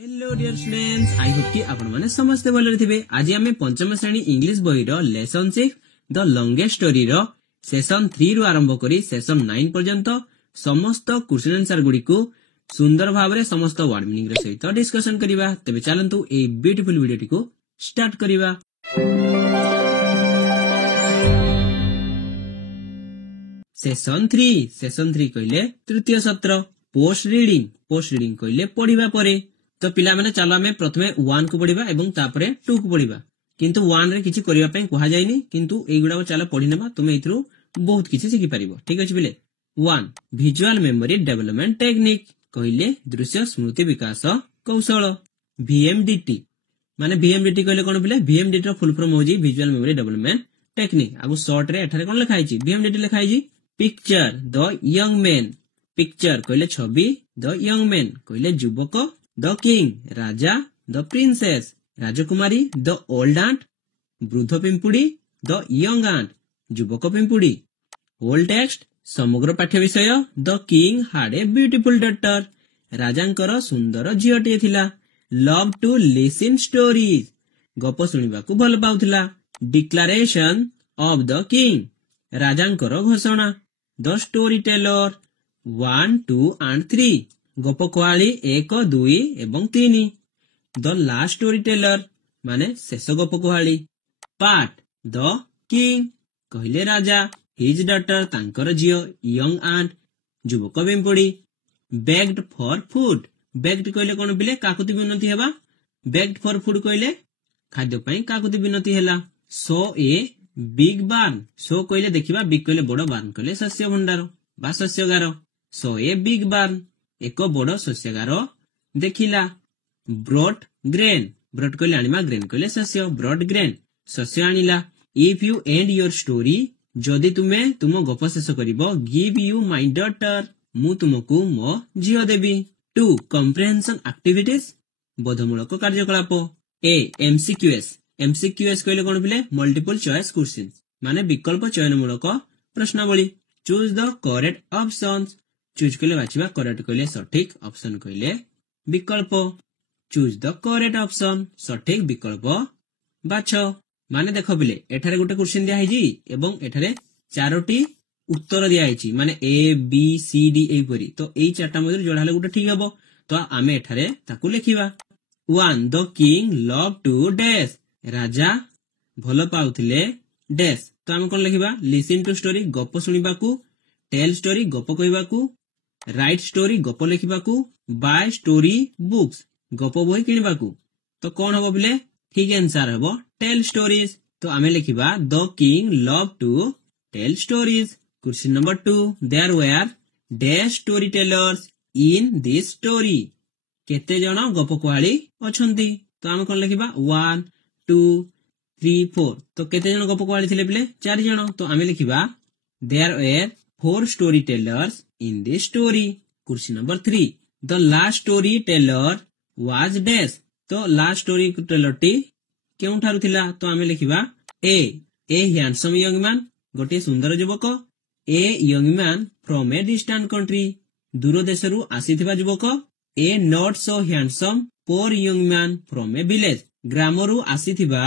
Hello dear students, I hope कि आपण माने समस्त भले थिबे। आज आमे पंचम श्रेणी इंग्लिश बही रो लेसन 6 द लॉन्गेस्ट स्टोरी रो सेशन 3 रु आरंभ करी सेशन 9 पर्यंत समस्त क्वेश्चन आंसर गुडी को सुंदर भाबरे समस्त वर्ड मीनिंग रो सहित डिस्कशन करिबा। तबे चलंतु ए ब्यूटीफुल वीडियो टिको स्टार्ट करिबा। सेशन 3 कहले तृतीय सत्र पोस्ट रीडिंग कहले पढ़िबा परे। तो पिला माने चलो आमे प्रथमे 1 को पढ़िबा एवं तापरे 2 को पढ़िबा, किंतु 1 रे किछि करिबा पई कहा जायनी, किंतु एई गुडा चलो पढ़ि नेबा। तुमे इथरु बहुत किछि सिखि परिबो। ठीक अछि बिले। 1 विजुअल मेमोरी डेवलपमेंट टेक्निक कहले दृश्य स्मृति विकास कौशल। VMDT माने VMDT कहले कोन बिले? VMDT रो फुल फॉर्म होजी विजुअल मेमोरी डेवलपमेंट टेक्निक। आगु शॉर्ट रे एठारे कोन लिखा आइछि? VMDT लिखा आइछि। Picture the young man, picture कहले छवि, द यंग मैन कहले युवक, द किंग राजा, द प्रिंसेस राजकुमारी, द ओल्ड आंट वृद्ध पिंपुड़ी, द यंग आंट युवक पिंपुड़ी। होल टेक्स्ट समग्र पाठ्य विषय। द किंग हाड ए ब्यूटीफुल डॉटर, राजांकर सुंदर झियोटिए थिला। लव टू लिसन स्टोरीज, गप सुनिबाकू भल पाउथिला। डिक्लारेशन ऑफ द किंग, राजांकर घोषणा। द स्टोरी टेलर 1, 2 and 3, गप कहाली 1, 2 एवं 3। द लास्ट स्टोरी टेलर माने शेष गप कहाली। पार्ट द किंग कहले राजा, हिज डॉटर तांकर झियो, यंग आंट युवक पिंपुड़ी। बेग्ड फॉर फूड, बेग्ड कहले कोन बिले? काकुति विनती हेबा। बेग्ड फॉर फूड कहले खाद्य पई काकुति विनती हेला। सो ए बिग बार्न, सो कहले देखिबा, बिग कहले बड़, बार्न कहले शस्य भंडार बा शस्यगार। सो ए बिग बार्न एक बड़ शस्यगार देखिला। ब्रॉट ग्रेन, ब्रॉट कहले आनिमा, ग्रेन कहले शस्य, ब्रॉट ग्रेन शस्य आनिला। If you end your story, जदि तुमे तुम गप शेष करिवो, गिव यू माय डॉटर, मु तुमको मो झियो देबी। 2 कॉम्प्रिहेंशन एक्टिविटीज, बोधमूलक कार्यकलाप। ए एमसीक्यूएस, एमसीक्यूएस कहले कोन बिले? मल्टीपल चॉइस क्वेश्चन माने विकल्प चयनमूलक प्रश्नावली। Choose the correct options, choose कहले बाछिबा, करेक्ट कहले सठिक, ऑप्शन कहले विकल्प। चूज द करेक्ट ऑप्शन, सठिक विकल्प बाछ। माने देखो बिले, एठारे गोटे क्वेश्चन दिया हैजी एवं एठारे चारोटी उत्तर दिया हैची, माने ए बी सी डी एई परी। तो एई चारटा मध्ये जोडा हले गोटे ठीक हबो। तो आमे एठारे ताकू लिखिबा। 1 the king love to dash, राजा भल पाउथिले डैश। तो आमे कोन लिखिबा? लिसन टू स्टोरी गप सुनिबाकू, टेल स्टोरी गप कहिबाकू, राइट स्टोरी गप लिखिबाकू, बाय स्टोरी बुक्स गप बही किनिबाकू। तो कोन हबो बिले? ठीक आंसर हबो टेल स्टोरीज। तो आमे लिखिबा the king love to tell stories. Question number 2 there were dash story tellers in this story, केते जण गप कहाली अछंती। तो आमे कोन लिखिबा? 1, 2, 3, 4। तो केते जण गप कहाली थिले बिले? 4 जण। तो आमे लिखिबा there were 4 story tellers in this story. Question number 3 the last story teller was dash, तो लास्ट स्टोरी टेलर टी केउ ठारु थिला? तो आमे लिखिबा ए हैंडसम यंग मैन, गोटे सुंदर युवक। A young man from a distant country, दूर देशरू आसीथिबा युवक। A not so handsome poor young man from a village, ग्रामरू आसीथिबा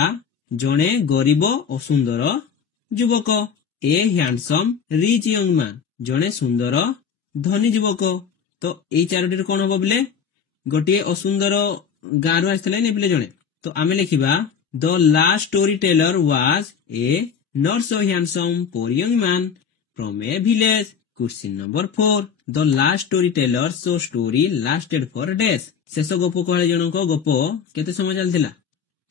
जणे गरीब और सुंदर युवक। A handsome rich young man, जणे सुंदर धनी युवक। तो एई चारोटी कोन हबो बिले? गोटे असुंदर गारू आसिथिले ने बिले जणे। तो आमे लिखिबा the last story teller was a not so handsome poor young man from a village. Question number 4 the last story teller so story lasted for dash, शेष गप कहले जनको गप केते समय चलथिला?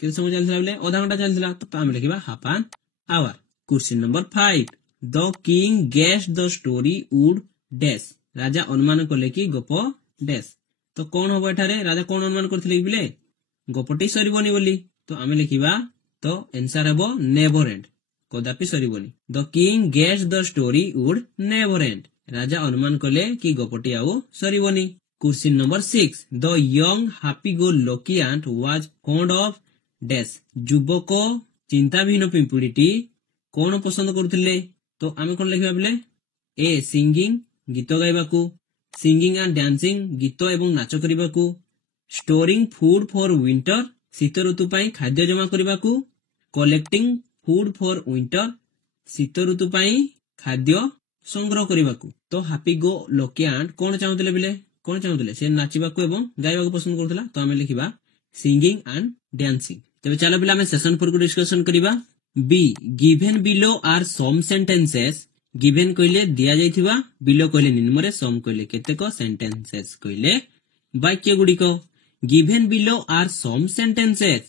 केते समय चलथिला बिले? आधा घंटा चलथिला। तो आमे लिखिबा half an hour. Question number 5 the king guessed the story would dash, राजा अनुमान कले कि गप डैश। तो कौन हबो एठारे? राजा कौन अनुमान करथिले कि बिले? गपटी सरीबनी बोली। तो आमे लिखिबा तो आंसर हबो नेवर एंड, कदापि सरीबनी। The king guessed the story would never end, राजा अनुमान कले कि गपटी आउ सरीबनी। Question number 6 the young happy go lucky ant was fond of dash, युवक चिंताविहीन पिंपुड़ीटी कौन पसंद करथिले? तो आमे कोन लिखिबा बिले? ए सिंगिंग गीत गाइबाकू, सिंगिंग एंड डांसिंग गीत एवं नाच करिबाकू, storing food for winter ଶୀତ ଋତୁ ପାଇଁ ଖାଦ୍ୟ ଜମା କରିବାକୁ, collecting food for winter ଶୀତ ଋତୁ ପାଇଁ ଖାଦ୍ୟ ସଂଗ୍ରହ କରିବାକୁ। ତ ହାପି ଗୋ ଲକି ଆଣ୍ଟ କଣ ଚାହୁଁଥିଲେ ବିଲେ, କଣ ଚାହୁଁଥିଲେ? ସେ ନାଚିବାକୁ ଏବଂ ଗାଇବାକୁ ପସନ୍ଦ କରୁଥିଲା। ତ ଆମେ ଲେଖିବା ସିଙ୍ଗିଂ ଆଣ୍ଡ ଡ୍ୟାନ୍ସିଂ। ତେବେ ଚାଲ ପିଲା ଆମେ ସେସନ 4 କୁ ଡିସ୍କସନ କରିବା। B given below are some sentences given କହିଲେ ଦିଆଯାଇଥିବା, below କହିଲେ ନିମ୍ନରେ, some କହିଲେ କେତେକ, sentences କହିଲେ ବାକ୍ୟ ଗୁଡିକ। given below are some sentences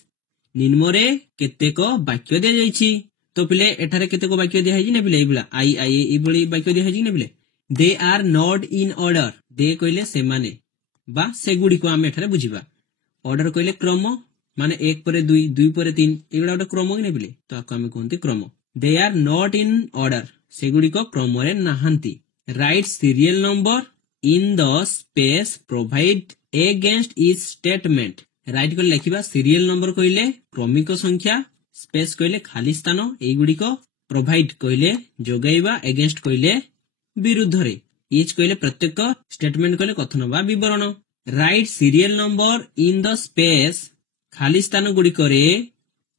ନିମ୍ନରେ କେତେକ ବାକ୍ୟ ଦିଆଯାଇଛି। ତ ପିଲେ ଏଠାରେ କେତେକ ବାକ୍ୟ ଦିଆହେଇଛି ନା ପିଲେ, ଏଇଭଳିଆ ଆଇ ଆଇ ଏଇଭଳି ବାକ୍ୟ ଦିଆହେଇଛି ନା ପିଲେ। they are not in order they କହିଲେ ସେମାନେ ବା ସେଗୁଡିକ ଆମେ ଏଠାରେ ବୁଝିବା। ଅର୍ଡର କହିଲେ କ୍ରମ, ମାନେ 1 ପରେ 2 2 ପରେ 3 ଏଇଗୁଡା ଗୋଟେ କ୍ରମ କି ନା ପିଲେ, ତ ଆକୁ ଆମେ କୁହନ୍ତି କ୍ରମ। they are not in order ସେଗୁଡିକ କ୍ରମରେ ନାହାନ୍ତି। write serial number in the space provide against each statement write କହିଲେ ଲେଖିବା, serial number କହିଲେ କ୍ରମିକ ସଂଖ୍ୟା, ସ୍ପେସ୍ କହିଲେ ଖାଲି ସ୍ଥାନ ଏଇଗୁଡିକ, ପ୍ରୋଭାଇଡ କହିଲେ ଯୋଗାଇବା, ଏଗେନ୍ଷ୍ଟ କହିଲେ ବିରୁଦ୍ଧରେ, ଇଚ୍ କହିଲେ ପ୍ରତ୍ୟେକ, ଷ୍ଟେଟମେଣ୍ଟ କହିଲେ କଥନ ବା ବିବରଣ। Write serial number in the space ଖାଲି ସ୍ଥାନ ଗୁଡିକରେ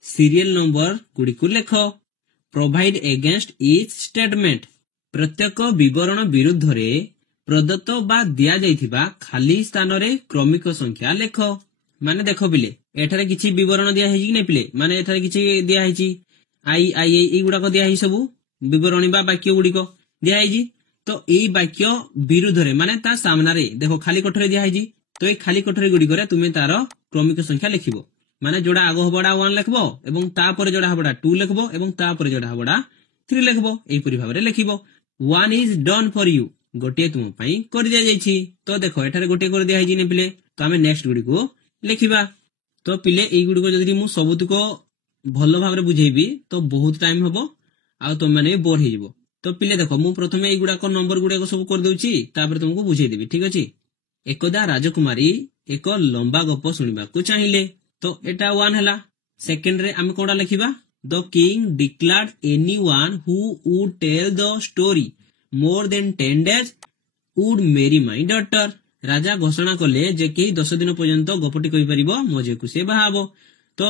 ସିରିଏଲ ନମ୍ବର ଗୁଡିକୁ ଲେଖ। ପ୍ରୋଭାଇଡ ଏଗେନ୍ଷ୍ଟ ଇଚ୍ ଷ୍ଟେଟମେଣ୍ଟ ପ୍ରତ୍ୟେକ ବିବରଣ ବିରୁଦ୍ଧରେ ପ୍ରଦତ୍ତ ବା ଦିଆଯାଇଥିବା ଖାଲି ସ୍ଥାନରେ କ୍ରମିକ ସଂଖ୍ୟା ଲେଖ। ମାନେ ଦେଖ ପିଲେ ଏଠାରେ କିଛି ବିବରଣ ଦିଆହେଇଛି କି ନାଇଁ ପିଲେ, ମାନେ ଏଠାରେ କିଛି ଦିଆହେଇଛି ଆଇ ଆଇ ଏଇଗୁଡାକ ଦିଆହେଇଛି, ସବୁ ବିବରଣୀ ବା ବାକ୍ୟ ଗୁଡିକ ଦିଆହେଇଛି। ତ ଏଇ ବାକ୍ୟ ବିରୁଦ୍ଧରେ ମାନେ ତା ସାମ୍ନାରେ ଦେଖ ଖାଲି କୋଠରୀ ଦିଆହେଇଛି। ତ ଏଇ ଖାଲି କୋଠରୀ ଗୁଡିକରେ ତୁମେ ତାର କ୍ରମିକ ସଂଖ୍ୟା ଲେଖିବ। ମାନେ ଯୋଉଟା ଆଗ ହବଟା 1 ଲେଖିବ ଏବଂ ତାପରେ ଯୋଉଟା ହବଟା 2 ଲେଖିବ ଏବଂ ତାପରେ ଯୋଉଟା ହବଟା 3 ଲେଖିବ। ଏଇପରି ଭାବରେ ଲେଖିବ। 1 is done for you ଗୋଟିଏ ତୁମ ପାଇଁ କରି ଦିଆଯାଇଛି। ତ ଦେଖ ଏଠାରେ ଗୋଟିଏ କରି ଦିଆହେଇଛି ନା ପିଲେ, ତ ଆମେ ନେକ୍ସଟ ଗୁଡିକୁ ଲେଖିବା। ତ ପିଲେ ଏଇଗୁଡିକ ଯଦି ମୁଁ ସବୁତକ ଭଲ ଭାବରେ ବୁଝେଇବି ତ ବହୁତ ଟାଇମ ହବ ଆଉ ତମେ ମାନେ ବୋର ହେଇଯିବ। ତ ପିଲେ ଦେଖ ମୁଁ ପ୍ରଥମେ ଏଇଗୁଡାକ ନମ୍ବର ଗୁଡାକ ସବୁ କରିଦଉଛି, ତାପରେ ତମକୁ ବୁଝେଇଦେବି, ଠିକ ଅଛି। ଏକଦା ରାଜକୁମାରୀ ଏକ ଲମ୍ବା ଗପ ଶୁଣିବାକୁ ଚାହିଁଲେ। ତ ଏଟା 1 ହେଲା। ସେକେଣ୍ଡରେ ଆମେ କୋଉଟା ଲେଖିବା, the king declared anyone who would tell the story more then 10 days would marry my daughter ରାଜା ଘୋଷଣା କଲେ ଯେ କେହି 10 ଦିନ ପର୍ଯ୍ୟନ୍ତ ଗପଟି କହିପାରିବ ମୋ ଝିଅକୁ ସେ ବାହା ହବ। ତ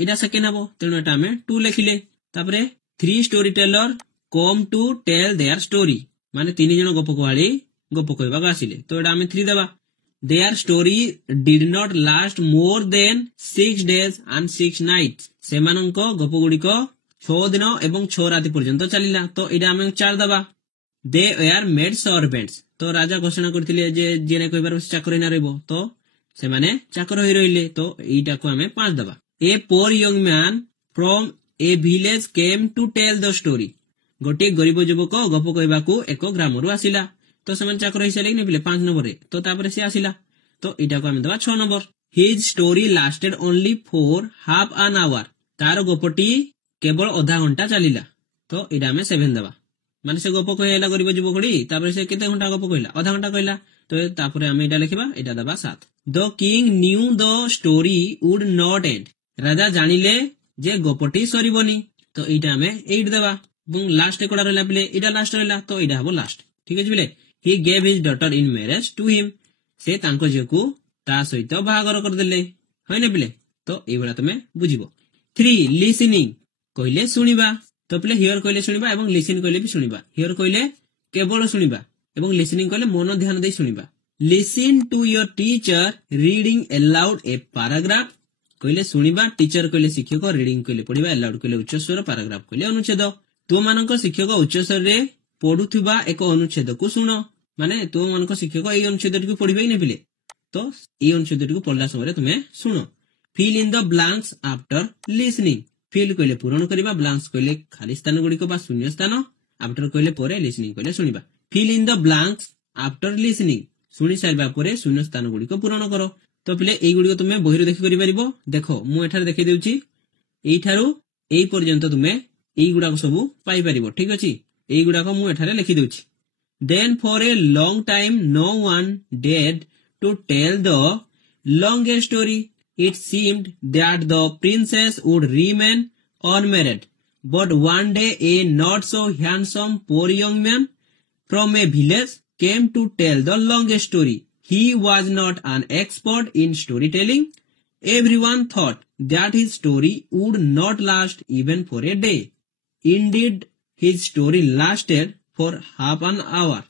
ଏଇଟା ସେକେଣ୍ଡ ହବ, ତେଣୁ ଏଟା ଆମେ 2 ଲେଖିଲେ। ତାପରେ 3 story teller come to tell their story ମାନେ 3 ଜଣ ଗପ କୁହାଳି ଗପ କହିବାକୁ ଆସିଲେ। ତ ଏଟା ଆମେ 3 ଦେବା। Their story did not last more than 6 days and 6 nights ସେମାନଙ୍କ ଗପ ଗୁଡିକ 6 ଦିନ ଏବଂ 6 ରାତି ପର୍ଯ୍ୟନ୍ତ ଚାଲିଲା। ତ ଏଇଟା ଆମେ 4 ଦେବା। they were made servants ତ ରାଜା ଘୋଷଣା କରିଥିଲେ ଯେ ଯିଏ ନାଇଁ କହିପାରିବ ସେ ଚାକର ହେଇନା ରହିବ, ତ ସେମାନେ ଚାକର ହୋଇ ରହିଲେ। ତ ଏଇଟାକୁ ଆମେ 5 ଦେବା। a poor young man from a village came to tell the story ଗୋଟିଏ ଗରିବ ଯୁବକ ଗପ କହିବାକୁ ଏକ ଗ୍ରାମରୁ ଆସିଲା। ତ ସେମାନେ ଚାକର ହେଇସାରିଲେ କି ନାଇଁ 5 ନମ୍ବରରେ। ତ ତାପରେ ସେ ଆସିଲା, ତ ଏଇଟାକୁ ଆମେ ଦେବା 6 number. his story lasted only for half an hour ତାର ଗପଟି କେବଳ ଅଧା ଘଣ୍ଟା ଚାଲିଲା। ତ ଏଇଟା ଆମେ 7 ଦେବା। ମାନେ ସେ ଗପ କହିଲା ଗରିବ ଯୁବକଟି, ତାପରେ ସେ କେତେ ଘଣ୍ଟା ଗପ କହିଲା, ଅଧା ଘଣ୍ଟା କହିଲା। ତ ତାପରେ ଆମେ ଏଇଟା ଲେଖିବା, ଏଇଟା ଦେବା 7। The king knew the story would not end ରାଜା ଜାଣିଲେ ଯେ ଗପଟି ସରିବନି। ତ ଏଇଟା ଆମେ 8 ଦେବା। ଏବଂ ଲାଷ୍ଟ କୋଡା ରହିଲା ପିଲେ, ଏଇଟା ଲାଷ୍ଟ ରହିଲା, ତ ଏଇଟା ହବ ଲାଷ୍ଟ, ଠିକ ଅଛି ପିଲେ। ହି ଗେଭ୍ ହିଜ ଡଟର ଇନ ମ୍ୟାରେଜ ଟୁ ହିମ ସେ ତାଙ୍କ ଝିଅକୁ ତା ସହିତ ବାହାଘର କରିଦେଲେ, ହଇନା ପିଲେ। ତ ଏଇଭଳିଆ ତମେ ବୁଝିବ। 3 ଲିସନିଂ କହିଲେ ଶୁଣିବା। ତ ପିଲେ ହିୟର କହିଲେ ଶୁଣିବା ଏବଂ ଲିସନ କହିଲେ ବି ଶୁଣିବା। ହିୟର କହିଲେ କେବଳ ଶୁଣିବା ଏବଂ ଲିସନିଂ କହିଲେ ମନ ଧ୍ୟାନ ଦେଇ ଶୁଣିବା। Listen to your teacher reading aloud a paragraph କହିଲେ ଶୁଣିବା, ଟିଚର କହିଲେ ଶିକ୍ଷକ, ରିଡିଂ କହିଲେ ପଢିବା, ଏଲାଉଡ କହିଲେ ଉଚ୍ଚସ୍ୱର, ପାରାଗ୍ରାଫ କହିଲେ ଅନୁଚ୍ଛେଦ। ତୁମମାନଙ୍କ ଶିକ୍ଷକ ଉଚ୍ଚସ୍ୱରରେ ପଢୁଥିବା ଏକ ଅନୁଚ୍ଛେଦକୁ ଶୁଣ। ମାନେ ତୁମମାନଙ୍କ ଶିକ୍ଷକ ଏଇ ଅନୁଚ୍ଛେଦଟିକୁ ପଢିବେ କି ନାଇଁ ପିଲେ, ତ ଏଇ ଅନୁଚ୍ଛେଦଟିକୁ ପଢିଲା ସମୟରେ ତୁମେ ଶୁଣ। Fill in the blanks after listening fill କହିଲେ ପୂରଣ କରିବା, ବ୍ଲାଙ୍କ୍ସ କହିଲେ ଖାଲି ସ୍ଥାନ ଗୁଡିକ ବା ଶୂନ୍ୟ ସ୍ଥାନ, ଆଫ୍ଟର କହିଲେ ପରେ, ଲିସନିଂ କହିଲେ ଶୁଣିବା। Fill in the blanks after listening ଶୁଣି ସାରିବା ପରେ ଶୂନ୍ୟ ସ୍ଥାନ ଗୁଡିକ ପୂରଣ କର। ତ ପିଲେ ଏଇଗୁଡିକ ତୁମେ ବହିରୁ ଦେଖି କରିପାରିବ। ଦେଖ ମୁଁ ଏଠାରେ ଦେଖେଇ ଦେଉଛି, ଏଇଠାରୁ ଏଇ ପର୍ଯ୍ୟନ୍ତ ତୁମେ ଏଇଗୁଡାକ ସବୁ ପାଇପାରିବ, ଠିକ ଅଛି। ଏଇଗୁଡାକ ମୁଁ ଏଠାରେ ଲେଖିଦେଉଛି। Then for a long time no one dared to tell the longest story. It seemed that the princess would remain unmarried. But one day a not so handsome poor young man from a village came to tell the longest story. he was not an expert in storytelling. Everyone thought that his story would not last even for a day. Indeed, his story lasted for half an hour.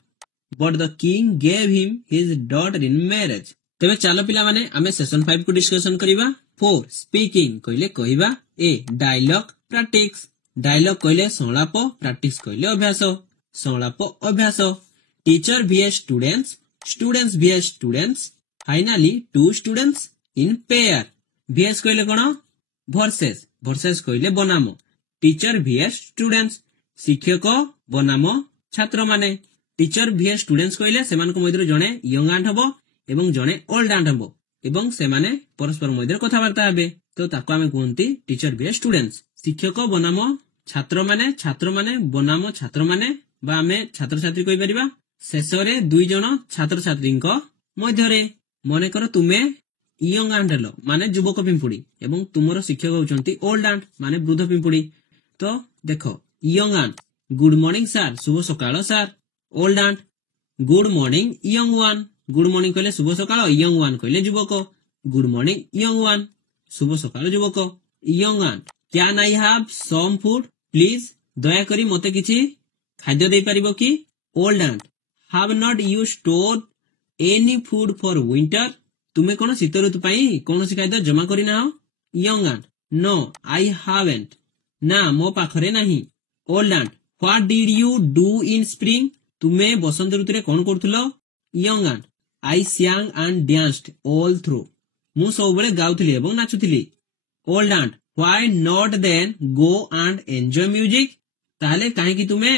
But the king gave him his daughter in marriage. तेबे चलो पिला माने आमे session 5 को discussion करिबा. 4 speaking कहले कहिबा. A dialogue practice. Dialogue कहले संलाप, प्रैक्टिस कहले अभ्यास. संलाप अभ्यास. Teacher vs students, students vs students. Finally two students in pair. vs कहले कोन? वर्सेस. वर्सेस कहले बनाम. टीचर vs स्टूडेंट्स, शिक्षक बनाम छात्र माने. टीचर vs स्टूडेंट्स कहले सेमानक मध्यरे जणे यंग आंट हबो एवं जणे ओल्ड आंट हबो एवं सेमाने परस्पर मध्यरे कथाबार्ता हेबे. तो ताको आमे कहंती टीचर vs स्टूडेंट्स. शिक्षक बनाम छात्र माने बनाम छात्र माने बा आमे छात्र छात्री कहि परिबा शेषरे दुई जण छात्र छात्रींक मध्यरे. मने कर तुमे यंग आंट हेलो माने युवक पिंपुड़ी एवं तुमरो शिक्षक होचंती ओल्ड आंट माने वृद्ध पिंपुड़ी. तो देखो young ant good morning sir, शुभ सकाळ सर. Old ant good morning young one. Good morning कहले शुभ सकाळ, यंग वन कहले युवक. गुड मॉर्निंग यंग वन, शुभ सकाळ युवक. Young ant can I have some food please, दया करी मते किछि खाद्य देई परिबो कि. Old ant have not you stored any food for winter, तुमे कोन शीत ऋतु पई कोनोसी खाद्य जमा करि ना हो. Young ant no I haven't, ना मो पाखरे नाही. Old ant what did you do in spring, तुमे बसंत ऋतु रे कोन करथुलो. Young ant I sang and danced all through, मु सब बेले गाउथली एवं नाचुथली. Old ant why not then go and enjoy music, ताले काहे कि तुमे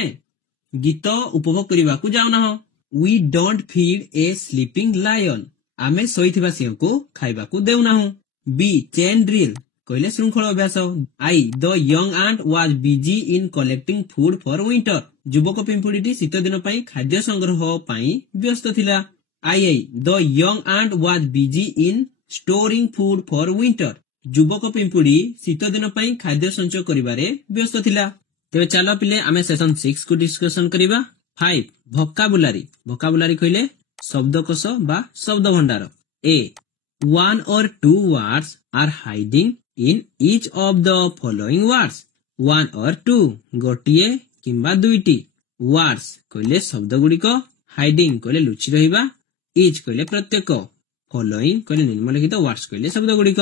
गीत उपभोग करिबा को जाउ ना हो. We don't feed a sleeping lion, आमे सोइथिबा सिंह को खाइबा को देउ ना हो. बी चेन ड्रिल कहले श्रृंखल अभ्यास. I the young ant was busy in collecting food for winter, युवक पिंपुड़ीटी शीत दिन पई खाद्य संग्रह पई व्यस्त थिला. I the young ant was busy in storing food for winter, युवक पिंपुड़ी शीत दिन पई खाद्य संचय करिबारे व्यस्त थिला. तेबे चलो पिले आमे सेशन 6 को डिस्कशन करिबा. 5 वोकाबुलारी. वोकाबुलारी कहले शब्दकोश बा शब्द भंडार. ए one or two words are hiding in each of the following words. one or two गोटिए किंबा दुईटी. words कहले शब्द गुड़िक, hiding कहले लुचि रहिबा, each कहले प्रत्येक, following कहले निम्नलिखित words कहले शब्द गुड़िक.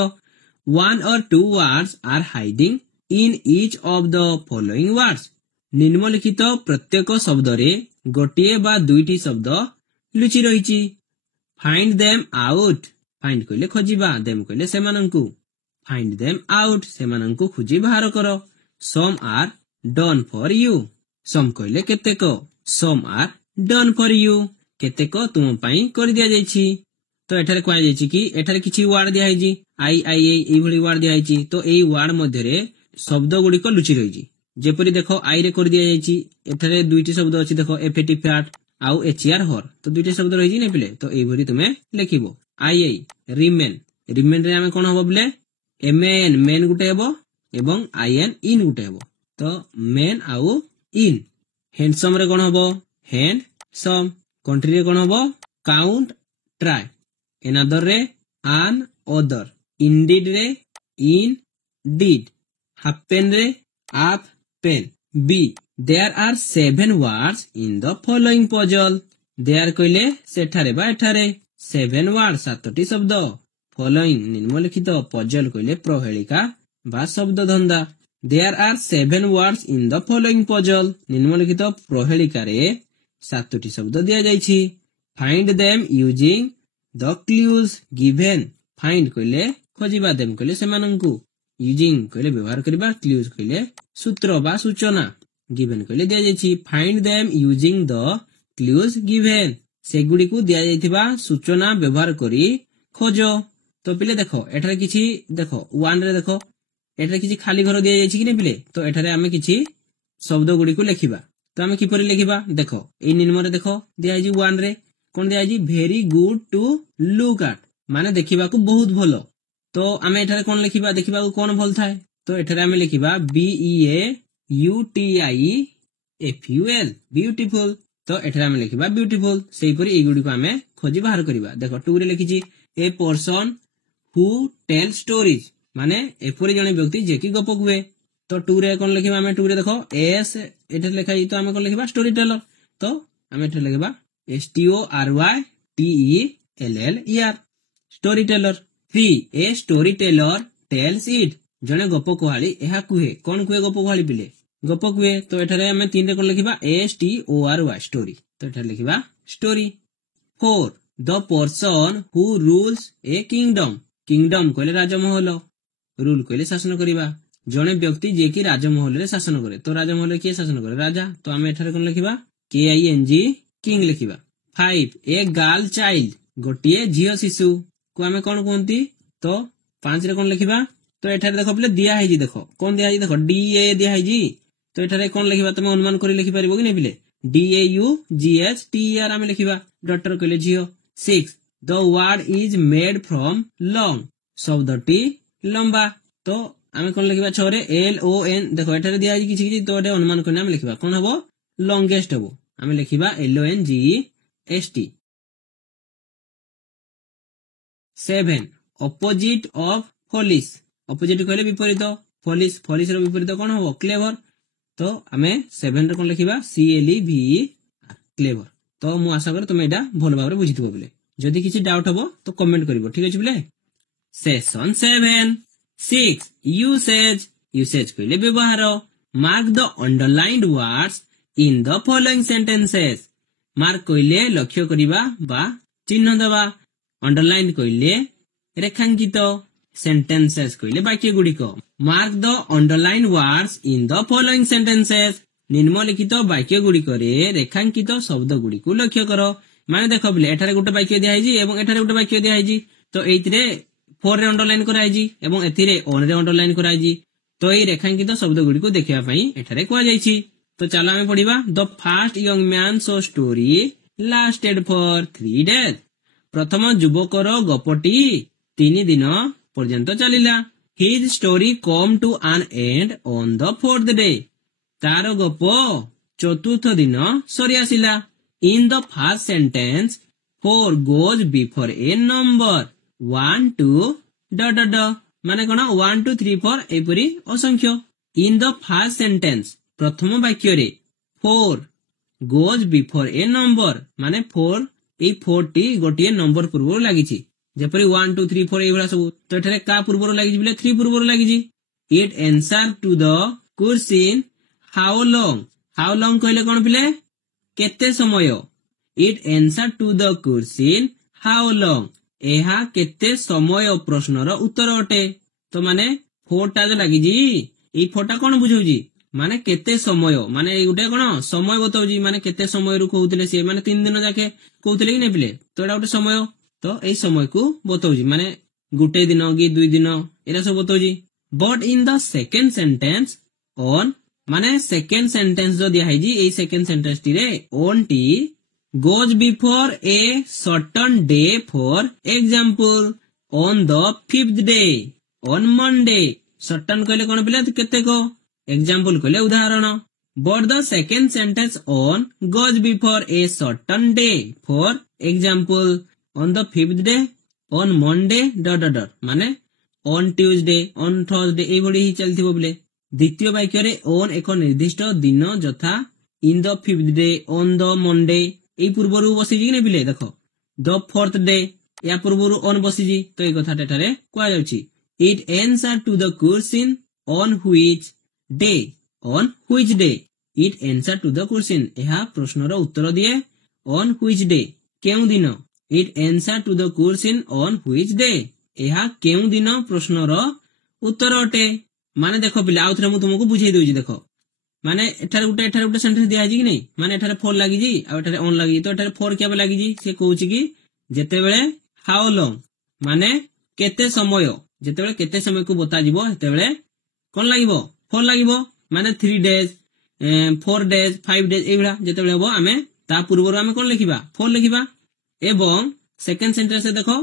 one or two words are hiding in each of the following words. निम्नलिखित प्रत्येक शब्द रे गोटिए बा दुईटी शब्द लुचि रहिछि. find them out, फाइंड कहले खोजिबा, देम कहले सेमानंकु. फाइंड देम आउट सेमानंकु खोजी बाहर करो. Some are done for you, some कहले केतेक, some are done for you केतेक तुम पई कर दिया जायछि. तो एठारे कहै जायछि कि एठारे किछि वर्ड दिया हैछि, आई आई एई भली वर्ड दिया हैछि. तो एई वर्ड मध्ये रे शब्द गुडी को लुचि रहिछि. जेपरि देखो आई रे कर दिया जायछि, एठारे दुईटी शब्द अछि देखो एफएटी फैट आउ एचआर हर, तो दुईटी शब्द रहिछि नै पिले. तो एई भली तुमे लिखिबो. आई रिमेन, रिमेन रे आमे कोन हबो बोले एमएन, मेन गुटे हेबो एवं आईएन इन गुटे हेबो. तो मेन आउ इन. हैंडसम रे कोन हबो हैंड सम. कंट्री रे कोन हबो काउंट ट्राई. एनादर रे आन अदर. इंडीड रे इन डिड. हैपन रे आप pen. B there are 7 words in the following puzzle. There कहले सेठारे बा एठारे 7 वर्ड 7टी शब्द. फॉलोइंग निम्नलिखित, पजल कहले प्रहेलिका बा शब्द धंदा. There are 7 words in the following puzzle, निम्नलिखित प्रहेलिका रे 7टी शब्द दिया जायछि. Find them using the clues given. Find कहले खोजिबा, देम कहले सेमानंकु, यूजिंग कहले व्यवहार करबा, क्लूज कहले सूत्र बा सूचना, गिवन कहले दिया जायछि. Find them using the clues given, सेगुडी को दिया जायथिबा सूचना व्यवहार करी खोजो. तो पिले देखो एठारे किछि देखो 1 रे देखो एठारे किछि खाली घर दिया जायछि कि नै पिले. तो एठारे आमे किछि शब्द गुडी को लेखिबा. तो आमे किपरि लेखिबा देखो एई निम्न रे देखो दिया जायछि 1 रे कोन दिया जायछि very good to look at, माने देखिबा को बहुत भलो. तो आमे एठारे कोन लेखिबा देखिबा को कोन भल थाए. तो एठारे आमे लेखिबा B E A U T I F U L beautiful. तो एठारे आमे लेखिबा ब्यूटीफुल. सेही परि एई गुडी को आमे खोजी बाहर करिबा देखो 2 रे लिखिची a person who tell stories माने एपरि जने व्यक्ति जे की गप कुए तो 2 रे कोन लिखिबा हमें 2 रे देखो एस एठे लिखा तो हमें कोन लिखिबा स्टोरी टेलर तो हमें एठे लिखिबा STORYTELLER story teller 3 a story teller tales it जने गप कुहाली एहा कुहे कोन कुहे गप कुहाली पिले गप कुहे तो एठारे हमें 3 रे कोन लिखिबा STORY स्टोरी तो एठारे लिखिबा story 4 the person who rules a kingdom kingdom कहले राजमहल रूल कहले शासन करिबा जने व्यक्ति जे की राजमहल रे शासन करे तो राजमहल के शासन करे राजा तो हमें एठारे कोन लिखिबा KING किंग लिखिबा 5 ए गर्ल चाइल्ड गोटिए झियो शिशु को हमें कोन कहंती तो 5 रे कोन लिखिबा तो एठारे देखो पले दिया है जी देखो कोन दिया है देखो DA दिया है जी तो एठारे कोन लिखिबा तमे अनुमान करी लिखि परिबो कि नै पिले DAUGHTER हमें लिखिबा डॉक्टर कहले झियो 6 the word is made from long शब्दटी लंबा तो हमें कोन लिखिबा 6 रे LON देखो एठारे दिया है किछि किछि तो एटा अनुमान करने हमें लिखिबा कोन हबो लॉन्गेस्ट हबो हमें लिखिबा LONGEST 7 ऑपोजिट ऑफ फॉलिश ऑपोजिट कहले विपरीत फॉलिश फॉलिश रो विपरीत कोन हबो क्लेवर तो हमें 7 रे कोन लिखिबा CLEVER क्लेवर तो मु आशा कर तुम एटा भल भाबरे बुझितबो बोले जदि किछि डाउट हबो तो कमेंट करिवो ठीक अछि बोले सेशन 7 6 यूसेज कहले व्यवहार mark the underlined words in the following sentences mark कहले लक्ष्य करिबा बा चिन्ह दबा अंडरलाइन कहले रेखांकित सेंटेंसेस कहले वाक्य गुड़िक mark the underline words in the following sentences निम्नलिखित वाक्य गुड़िक रेखांकित शब्द गुड़िक लक्ष्य कर माने देखो बोले एठारे गोटे वाक्य दिया है एवं एठारे गोटे वाक्य दिया है तो एइतरे 4 रे अंडरलाइन कराई एवं एथिरे 1 रे अंडरलाइन कराई तो एई रेखांकित शब्द गुड़िक देखिबा पई एठारे कुआ जाईछि तो चलो हमें पढ़िबा the first young man so story lasted for 3 days प्रथम युवकर गपटी 3 दिन पर्यंत चलिला his story come to an end on the 4th day तार गप चतुर्थ दिन सरी आसिला in the first sentence 4 goes before a number 1 2 ड माने कोन 1 2 3 4 एपरी असंख्य इन द फर्स्ट सेंटेंस प्रथम वाक्य रे 4 गोज बिफोर ए नंबर माने 4 ए 4 टी गोटिए नंबर पूर्व लागिछि जेपरी 1 2 3 4 एभला सब तो एठारे का पूर्व लागिछि बिले 3 पूर्व लागिछि it answer to the question how long कहले कोन बिले केते समय it answer to the question how long एहा केते समय प्रश्नर उत्तर अटे तो माने 4 टा जो लागिछि ए 4 टा कोन बुझौछि माने केते समय माने गुटे कोन समय बतौछि माने केते समय रु कहउतले से माने 3 दिन जाके कहउतले कि नै पिले तो एटा गुटे समय तो एई समय को बतौछि माने गुटे दिन कि 2 दिन एरा सब बतौछि but in the second sentence on माने सेकंड सेंटेंस जो दिया है जी एई सेकंड सेंटेंस टी रे ऑन टी goes before a certain day for example on the 5th day on Monday certain कहले कोन पिले केते को एग्जांपल कहले उदाहरण but the second sentence on goes before a certain day for example on the 5th day on Monday ड माने on Tuesday on Thursday ए बडी ही चलथिबो बोले द्वितीय वाक्य रे ऑन एक निर्दिष्ट दिन यथा in the 5th day on the Monday ए पूर्वरु बसिजी कि नै बिले देखो द 4th डे या पूर्वरु ऑन बसिजी तो ए कथा टेटारे कुआ जाउची it answer to the question on which day it answer to the question एहा प्रश्नर उत्तर दिए ऑन व्हिच डे केउ दिन it answer to the question on which day एहा केउ दिन प्रश्नर उत्तर अटे माने देखो पिले आउथरे मु तुमको बुझाई दोजी देखो माने एठारे गुटे सेंटेंस दिया जी कि नै माने एठारे 4 लागि जी आ एठारे ऑन लागि तो एठारे 4 केबे लागि जी से कहूची कि जेते बेले हाउ लॉन्ग माने केते समय को बता जिवो हेते बेले कोन लागिवो 4 लागिवो माने 3 डेज 4 डेज 5 डेज एबला जेते बेले हबो आमे ता पूर्वरु आमे कोन लिखिबा 4 लिखिबा एवं सेकंड सेंटेंस देखो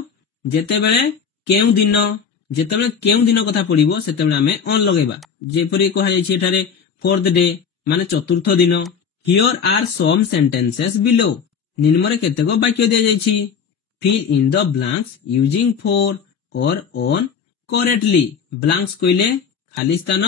जेते बेले केउ दिन कथा पड़िबो सेते बेले आमे ऑन लगेबा जेपरि कहा जाय छि एठारे 4th डे माने चतुर्थ दिन here are some sentences below निम्न रे केतेको वाक्य दिया जाय छि fill in the blanks using for or on correctly. Blanks କହିଲେ ଖାଲି ସ୍ଥାନ,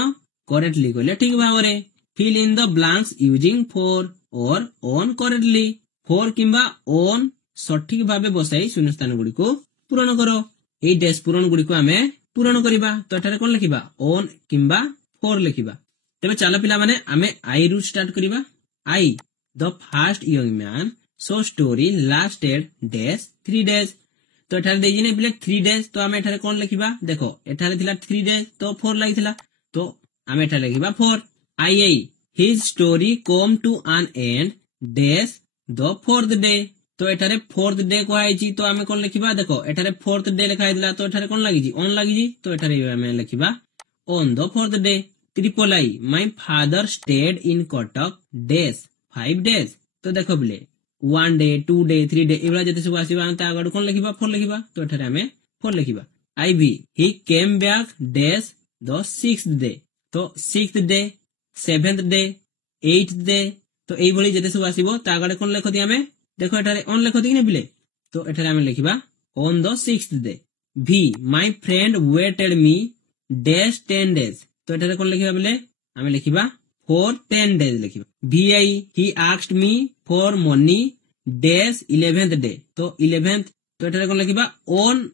correctly କହିଲେ ଠିକ ଭାବରେ। fill in the blanks using for or on correctly. for କିମ୍ବା on ସଠିକ ଭାବେ ବସାଇ ଶୂନ୍ୟସ୍ଥାନ ଗୁଡ଼ିକୁ ପୂରଣ କର। এই ଡ୍ୟାଶ ପୂରଣ ଗୁଡ଼ିକୁ ଆମେ ପୂରଣ କରିବା। ତ ଏଠାରେ କଣ ଲେଖିବା? on କିମ୍ବା for ଲେଖିବା। ତେବେ ଚାଲ ପିଲାମାନେ ଆମେ I ରୁ ଷ୍ଟାର୍ଟ କରିବା। I, the first young man saw story lasted dash 3 days. तो एठारे देइछि नै पिले 3 days, तो आमे एठारे कोन लिखिबा? देखो एठारे थिला 3 days तो 4 लागिथिला, तो आमे एठारे लिखिबा 4। I, his story come to an end dash the 4th day. तो एठारे 4th day को आइछि, तो आमे कोन लिखिबा? देखो एठारे 4th day लिखा हैदिला, तो एठारे कोन लागिछि? on लागिछि, तो एठारे आमे लिखिबा on the 4th day। Triple I, my father stayed in Kotak dash 5 days. तो देखो बिले 1 day 2 day 3 day एवला जते सब आसीबा ता आगड कोन लिखिबा? 4 लिखिबा, तो एठारे हमें 4 लिखिबा। IV, he came back dash the 6th day. तो 6th day 7th day 8th day, तो एई भली जते सब आसीबो ता आगड कोन लिखति हमें? देखो एठारे on लिखति कि नै बिले, तो एठारे हमें लिखिबा on the 6th day। V, my friend waited me dash 10 days. तो एठारे कोन लिखिबा बिले? हमें लिखिबा for 10 days लिखिबा। VI, he asked me for money dash 11th day. तो 11th, तो एठारे कोन लिखिबा? on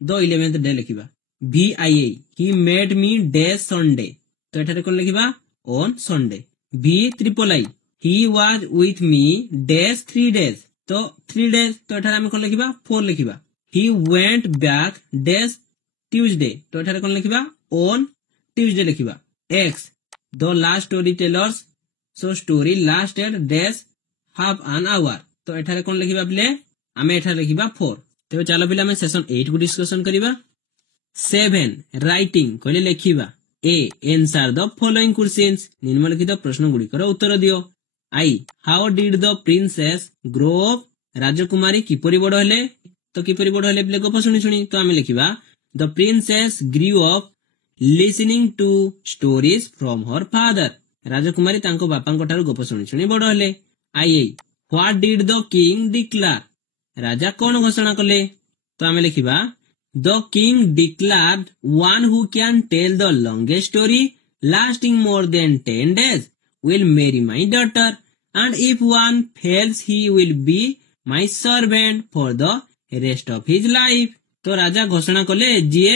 the 11th day लिखिबा। VII, he met me dash Sunday. तो एठारे कोन लिखिबा? on Sunday। VIII, he was with me dash 3 days. तो 3 days, तो एठारे हमें कोन लिखिबा? 4 लिखिबा। He went back dash Tuesday. तो एठारे कोन लिखिबा? on Tuesday लिखिबा। X, the last storytellers so story lasted dash half an hour. तो एठारे कोन लिखिबा बिले? आमे एठारे लिखिबा 4। तेबे चलो पिला हम सेशन 8 को डिस्कशन करिबा। 7, राइटिंग कहले लिखिबा। A, answer the following questions. निम्नलिखित प्रश्न गुड़िकर उत्तर दियो। I, how did the princess grow up? राजकुमारी किपरि बड़ हेले? तो किपरि बड़ हेले बिले गप सुनी सुनी, तो आमे लिखिबा the princess grew up listening to stories from her father. राजकुमारी तांको बापांको ठारू गप सुनी सुनी बड़ हेले। I, what did the king declare? राजा कौन घोषणा कले? तो आमे लिखिबा the king declared one who can tell the longest story lasting more than 10 days will marry my daughter, and if one fails he will be my servant for the rest of his life. तो राजा घोषणा कले जिए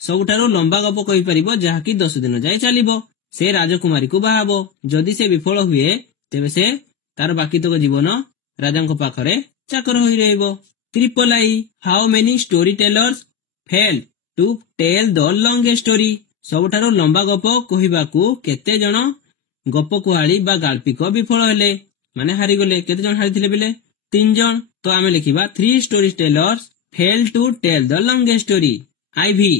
सबुठारू लंबा गप कहि परिबो जहाकी 10 दिन जाय चलिबो से राजकुमारी को बाहाबो। जदि से विफल हुए तेबे से तार बाकी तक जीवन राजांको पाखरे चाकर होई रहइबो। I, how many storytellers failed to tell the longest story? सबुठारू लंबा गप कहिबाकू केते जण गप कुहाली बा गाल्पिक विफल हेले, माने हारि गले। केते जण हारिथिले बिले? 3 जण। तो आमे लिखिबा 3 storytellers failed to tell the longest story। IV,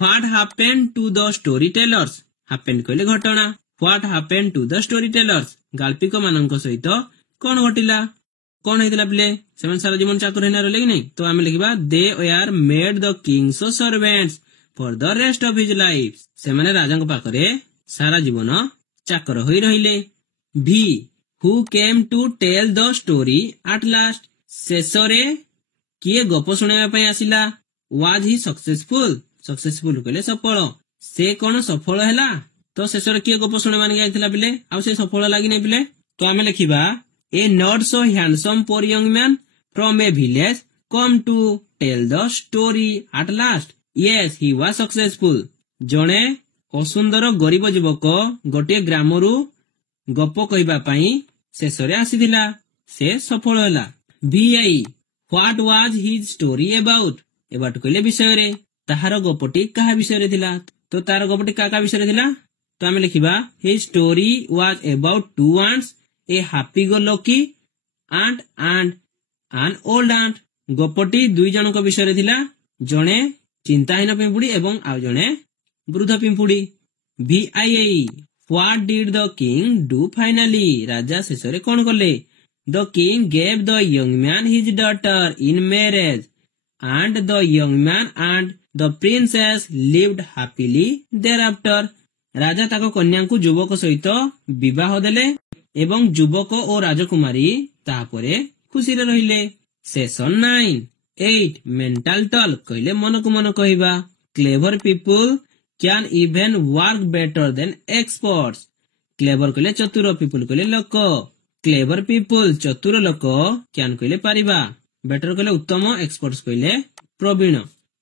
what happened to the storytellers? happened कहले घटना, what happened to the storytellers? गाल्पिक माननक सहित कोन घटिला? कोन हेतिला बिले? सेमन सारा जीवन चाकर हेना रहले कि नै? तो आमे लिखिबा they were made the king's servants for the rest of his life. सेमाने राजांको पाखरे सारा जीवन चाकर होई रहिले। V, who came to tell the story at last? शेषरे किए गप सुनाइबा पई आसिला? was he successful? सक्सेसफुल कहले सफल। से कोन सफल हैला? तो शेषरे किए गप सुनाइबा नै आइथिला बिले? आ से सफल लागि नै बिले? तो आमे लिखिबा a not so handsome poor young man from a village come to tell the story at last. Yes, he was successful. जणे असुंदर गरीब युवक गोटे ग्रामरू गप कहिबा पई शेषरे आसीथिला, से सफल होला। VI, what was his story about? एबाट कहले विषय रे, ताहार गपटी काहा विषय रे थिला? तो तार गपटी काका विषय रे थिला? तो आमे लिखिबा his story was about 2 ants, a happy go lucky aunt and an old aunt. गपटी 2 जनक विषय रे थिला, जणे चिंताहीन पिंपुड़ी एवं आ जणे वृद्ध पिंपुड़ी। VII, what did the king do finally? राजा शेषरे कोन कले? The king gave the young man his daughter in marriage, and the young man and the princess lived happily thereafter. राजा ताको कन्या को युवक सहित विवाह देले एवं युवक और राजकुमारी तापरे खुशी रे रहिले। सेशन 9, 8 mental talk କହିଲେ ମନକୁ ମନ କହିବା। clever people can even work better than experts। clever କହିଲେ ଚତୁର, people କହିଲେ ଲୋକ। clever people ଚତୁର ଲୋକ, can କହିଲେ ପାରିବା, better କହିଲେ ଉତ୍ତମ, experts କହିଲେ ପ୍ରବୀଣ।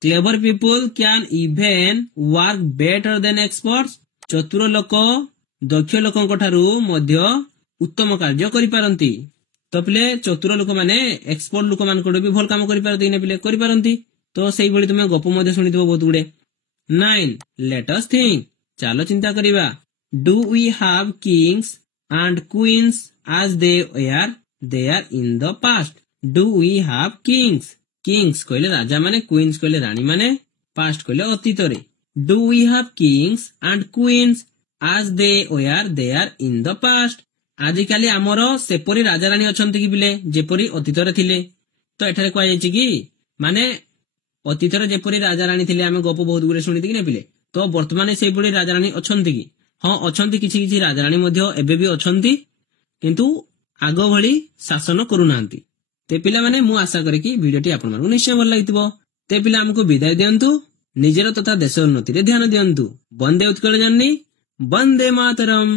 clever people can even work better than experts। ଚତୁର ଲୋକ ଦକ୍ଷ ଲୋକଙ୍କ ଠାରୁ ମଧ୍ୟ ଉତ୍ତମ କାର୍ଯ୍ୟ କରିପାରନ୍ତି। ତ ପିଲେ ଚତୁର ଲୋକମାନେ ଏକ୍ସପର୍ଟ ଲୋକମାନଙ୍କଠୁ ବି ଭଲ କାମ କରିପାରନ୍ତି ନା ପିଲେ? କରିପାରନ୍ତି। ତ ସେଇଭଳି ତୁମେ ଗପ ମଧ୍ୟ ଶୁଣିଥିବ ବହୁତ ଗୁଡେ। 9 let us think। ଚାଲ ଚିନ୍ତା କରିବା। do we have kings and queens as they were there in the past। do we have kings। kings କହିଲେ ରାଜା ମାନେ, queens କହିଲେ ରାଣୀ ମାନେ, past କହିଲେ ଅତୀତରେ। do we have kings and queens as they were there in the past। ଆଜିକାଲି ଆମର ସେପରି ରାଜାରାଣୀ ଅଛନ୍ତି କି ପିଲେ ଯେପରି ଅତୀତରେ ଥିଲେ? ତ ଏଠାରେ କୁହାଯାଇଛି କି ମାନେ ଅତୀତରେ ଯେପରି ରାଜାରାଣୀ ଥିଲେ ଆମେ ଗପ ବହୁତ ଗୁଡେ ଶୁଣିଥିଲେ କି ନା ପିଲେ? ତ ବର୍ତ୍ତମାନ ସେଇଭଳି ରାଜାରାଣୀ ଅଛନ୍ତି କି? ହଁ ଅଛନ୍ତି, କିଛି କିଛି ରାଜାରାଣୀ ମଧ୍ୟ ଏବେ ବି ଅଛନ୍ତି, କିନ୍ତୁ ଆଗ ଭଳି ଶାସନ କରୁନାହାନ୍ତି। ତେ ପିଲାମାନେ ମୁଁ ଆଶା କରେ କି ଭିଡିଓଟି ଆପଣମାନଙ୍କୁ ନିଶ୍ଚୟ ଭଲ ଲାଗିଥିବ। ତେ ପିଲା ଆମକୁ ବିଦାୟ ଦିଅନ୍ତୁ। ନିଜର ତଥା ଦେଶ ଉନ୍ନତିରେ ଧ୍ୟାନ ଦିଅନ୍ତୁ। ବନ୍ଦେ ଉତ୍କଳ ଜନନୀ, ବନ୍ଦେ ମାତରମ୍।